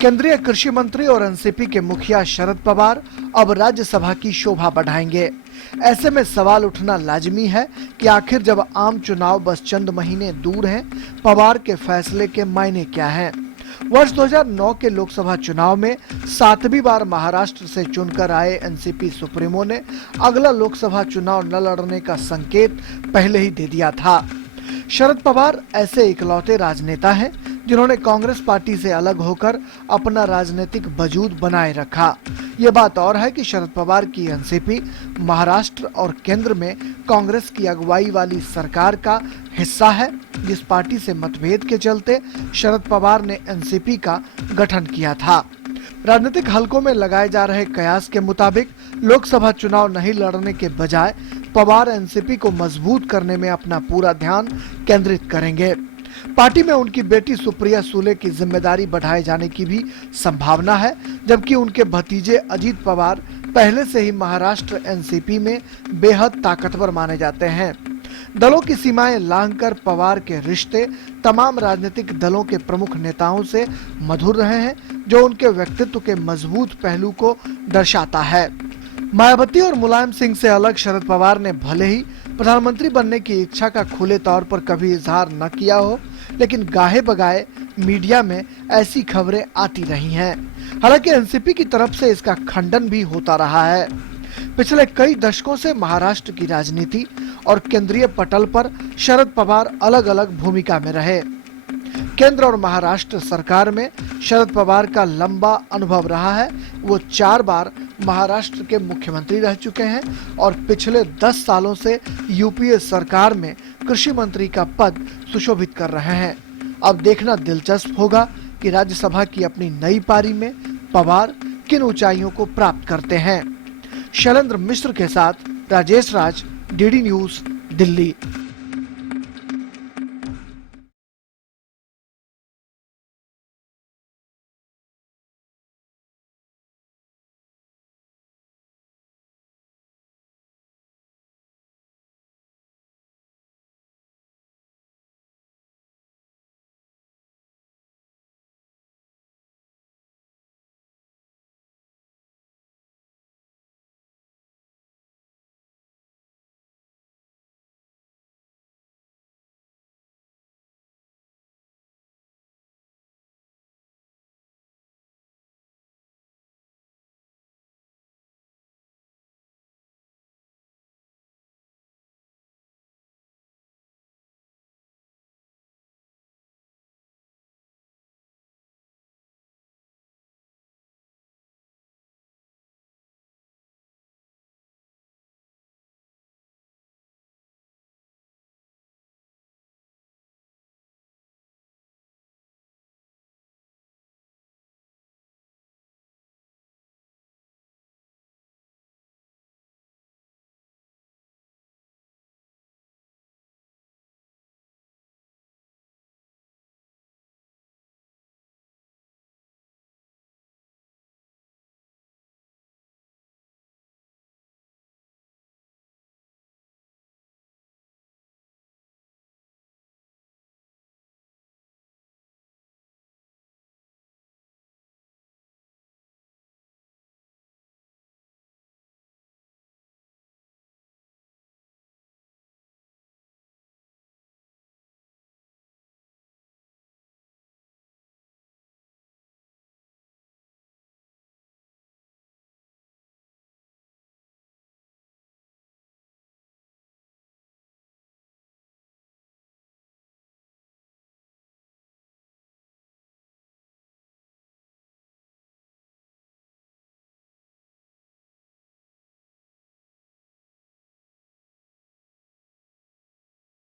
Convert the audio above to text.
केंद्रीय कृषि मंत्री और एनसीपी के मुखिया शरद पवार अब राज्यसभा की शोभा बढ़ाएंगे। ऐसे में सवाल उठना लाजिमी है कि आखिर जब आम चुनाव बस चंद महीने दूर हैं, पवार के फैसले के मायने क्या हैं? वर्ष 2009 के लोकसभा चुनाव में 7वीं बार महाराष्ट्र से चुनकर आए एनसीपी सुप्रीमो ने अगला लोकसभा चुनाव न लड़ने का संकेत पहले ही दे दिया था। शरद पवार ऐसे इकलौते राजनेता हैं जिन्होंने कांग्रेस पार्टी से अलग होकर अपना राजनीतिक वजूद बनाए रखा। ये बात और है कि शरद पवार की एनसीपी महाराष्ट्र और केंद्र में कांग्रेस की अगुवाई वाली सरकार का हिस्सा है, जिस पार्टी से मतभेद के चलते शरद पवार ने एनसीपी का गठन किया था। राजनीतिक हलकों में लगाए जा रहे कयास के मुताबिक लोकसभा चुनाव नहीं लड़ने के बजाय पवार एनसीपी को मजबूत करने में अपना पूरा ध्यान केंद्रित करेंगे। पार्टी में उनकी बेटी सुप्रिया सुले की जिम्मेदारी बढ़ाए जाने की भी संभावना है, जबकि उनके भतीजे अजीत पवार पहले से ही महाराष्ट्र एनसीपी में बेहद ताकतवर माने जाते हैं। दलों की सीमाएं लांघकर पवार के रिश्ते तमाम राजनीतिक दलों के प्रमुख नेताओं से मधुर रहे हैं, जो उनके व्यक्तित्व के मजबूत पहलू को दर्शाता है। मायावती और मुलायम सिंह से अलग शरद पवार ने भले ही प्रधानमंत्री बनने की इच्छा का खुले तौर पर कभी इजहार न किया हो, लेकिन गाहे बगाए मीडिया में ऐसी खबरें आती रही हैं। हालांकि एनसीपी की तरफ से इसका खंडन भी होता रहा है। पिछले कई दशकों से महाराष्ट्र की राजनीति और केंद्रीय पटल पर शरद पवार अलग अलग भूमिका में रहे। केंद्र और महाराष्ट्र सरकार में शरद पवार का लंबा अनुभव रहा है। वो 4 बार महाराष्ट्र के मुख्यमंत्री रह चुके हैं और पिछले 10 सालों से यूपीए सरकार में कृषि मंत्री का पद सुशोभित कर रहे हैं। अब देखना दिलचस्प होगा कि राज्यसभा की अपनी नई पारी में पवार किन ऊंचाइयों को प्राप्त करते हैं। शैलेंद्र मिश्र के साथ राजेश राज, डीडी न्यूज, दिल्ली।